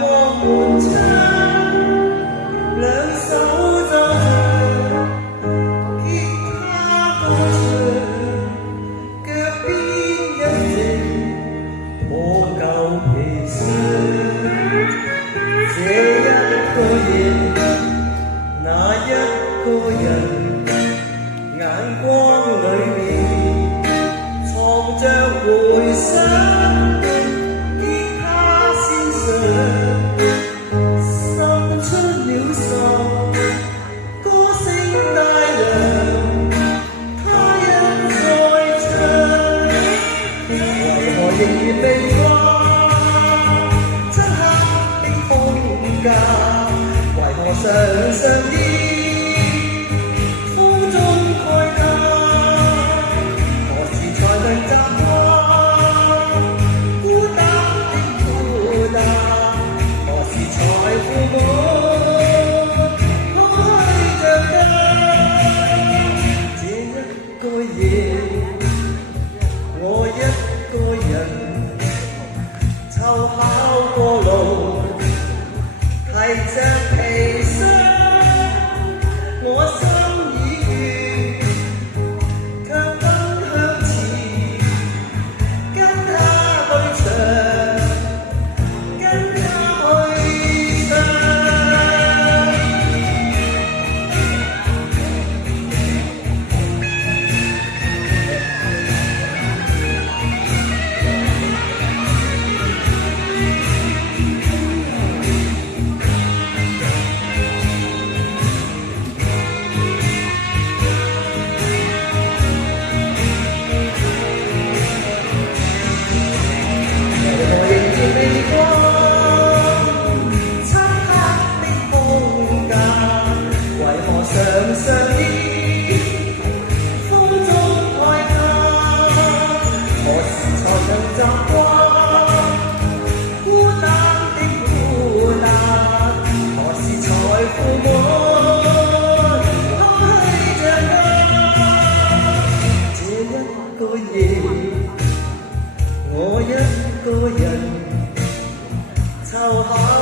望門窗，兩手揸着吉他歌唱，腳邊一隻破舊皮箱。這一個夜，那一個人，眼光裏面藏着回想。吉他線上滲出了愁，歌聲帶亮，他一再唱，為何仍然被掛？漆黑的風格，為何常常見風中蓋他？何時才能習慣孤單的孤單？何時才父母開着燈？這一個夜，我一個人湊巧過路，提着皮箱，我心已倦，卻奔向前，跟他對唱，跟他去唱。常常見風中蓋他，何時才能習慣孤單的孤單？何時才父母開着燈？這一個夜，我一個人湊巧。